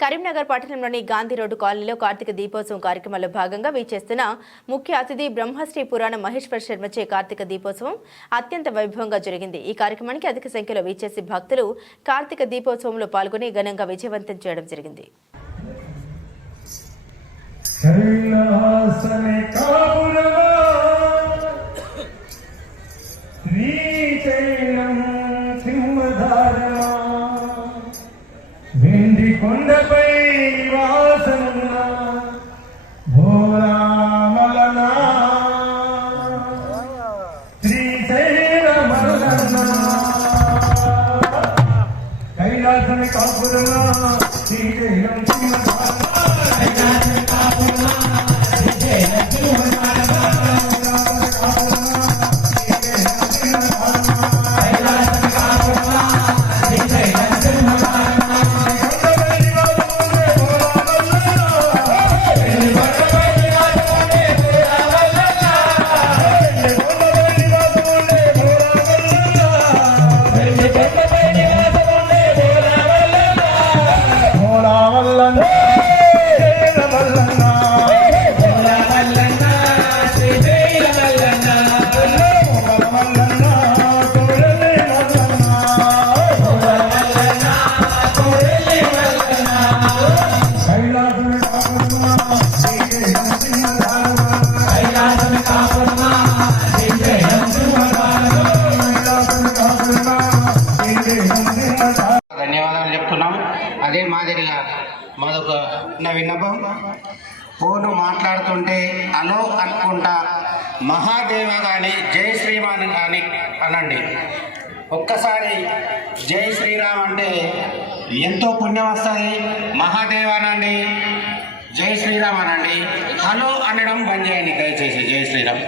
కరీంనగర్ పట్టణంలోని గాంధీ రోడ్డు కాలనీలో కార్తీక దీపోత్సవం కార్యక్రమంలో భాగంగా వీచేస్తున్న ముఖ్య అతిథి బ్రహ్మశ్రీ పురాణ మహేశ్వర శర్మచే కార్తీక దీపోత్సవం అత్యంత వైభవంగా జరిగింది. ఈ కార్యక్రమానికి అధిక సంఖ్యలో వీచేసి భక్తులు కార్తీక దీపోత్సవంలో పాల్గొని ఘనంగా విజయవంతం చేయడం జరిగింది. కైలాసమే సింహధారమా? కొండపై నివాసమున్న భోరామలనా. శ్రీశైలమలనా కైలాసమి కాపురమా. శ్రీశైలం సింహధారమా అదే మాదిరిగా మాదొక నా విన్నపం. ఫోను మాట్లాడుతుంటే అలో అనుకుంటా మహాదేవ కానీ జై శ్రీమాన్ కానీ అనండి. ఒక్కసారి జై శ్రీరామ్ అంటే ఎంతో పుణ్యం వస్తుంది. మహాదేవ అనండి జై శ్రీరామ్ అనండి. హలో అనడం బంద్ చేయండి దయచేసి జై శ్రీరామ్.